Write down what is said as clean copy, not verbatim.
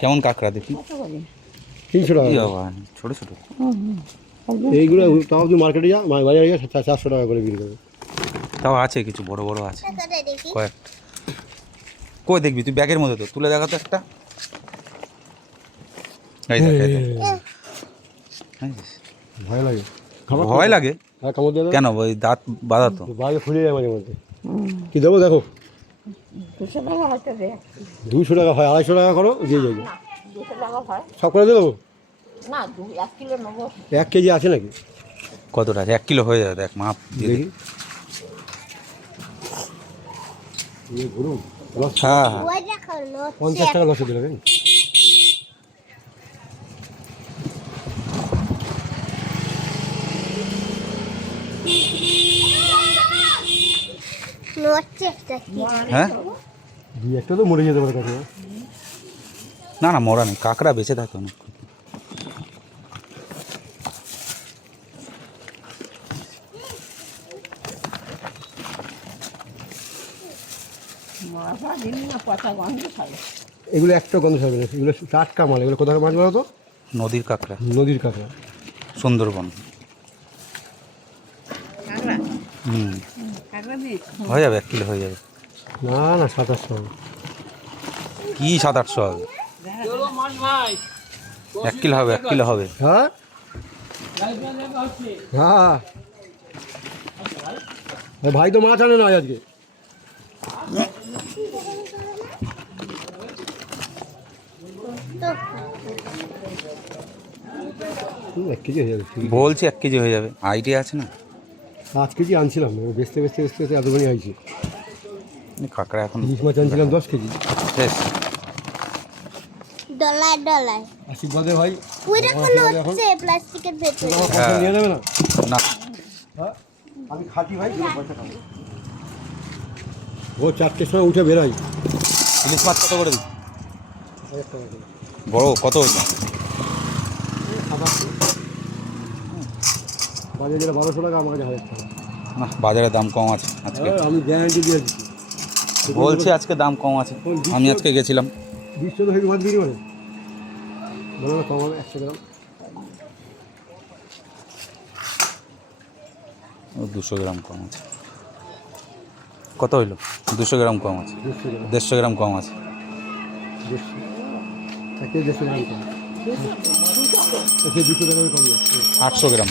কেমন কাঁকড়া দেখি? 300 টাকা। ছোট ছোট এইগুলো তাও তুই মার্কেটে যা, বাজারে যা, 400 টাকা করে বিক্রি করবে। তাও আছে কিছু বড় বড় আছে কয়েকটা। কই দেখবি তুই ব্যাগের মধ্যে তো তুলে দেখা তো একটা। এই দেখ এই দেখ। ভয় লাগে। ভয় লাগে হ্যাঁ, কামড় দিয়ে দাও। কেন? ওই দাঁত বাঁধা তো। বাইরে খুলে যায় মাঝে মধ্যে। কি দেবো দেখো? 200 টাকা হয়তো দেয়। 200 টাকা হয়, 250 টাকা করো দিয়ে যাবে। 200 টাকা হয় সব করে দেবো। না, 1 কিলো নেবো। 1 কেজি আছে নাকি? কতটা? 1 কিলো হয়ে যাবে, দেখ মাপ দিয়ে দেখি। দিই। ঘুরুন। হ্যাঁ হ্যাঁ 50 টাকা লসে দিলে। হ্যাঁ একটা তো মরে যেতে পারে কাছে। না না মরা নেই, কাঁকড়া বেঁচে থাকে অনেক। মাথা দিন না, পচা গন্ধ খাবে। এগুলো একটা গন্ধ ছাড়বে না, এগুলো টাটকা মাল। এগুলো কোথায় মাছ বলো তো? নদীর কাঁকড়া, নদীর কাঁকড়া, সুন্দরবন। কাঁকড়া হুম কাঁকড়া দিয়ে হয়ে যাবে, 1 কিলো হয়ে যাবে। না না 2700 হবে। কি 700-800 হবে? 1 কিলো হবে, 1 কিলো হবে। হ্যাঁ হ্যাঁ ভাই তো মাছ আনে না আজকে। 1 কেজি হয়ে যাবে। বলছি 1 কেজি হয়ে যাবে, আইডিয়া আছে না? 5 কেজি আনছিলাম, বেচতে বেচতে বেচতে বেচতে এতখানি আইছি। কাঁকড়া এখন ইলিশ মাছ আনছিলাম 10 কেজি। শেষ। ডলার আশীর্বাদে ভাই পুরো কোনো হচ্ছে প্লাস্টিকের ভেতরে। পয়সা নিয়ে নেবে না? না হ্যাঁ আমি খাটি ভাই, পয়সা খাবো। ও 4টের সময় উঠে বেরোই। ইলিশ মাছ কত করে দিই? 1000 টাকা করে। বড় কত হয়েছে? বাজারে যেটা 1200 টাকা, আমার কাছে 1000 টাকা। না বাজারে দাম কম আছে আজকে। আমি গ্যারান্টি দিয়ে দিচ্ছি। বলছি আজকে দাম কম আছে, আমি আজকে গেছিলাম। 20 টাকা থেকে মাছ বিক্রি করে বলো না, কম হবে 100 গ্রাম। 200 গ্রাম কম আছে। কত হইলো? 200 গ্রাম কম আছে, 200 গ্রাম 150 গ্রাম কম আছে। 150 150 গ্রাম কম। 200 টাকা কম যাচ্ছে। 800 গ্রাম।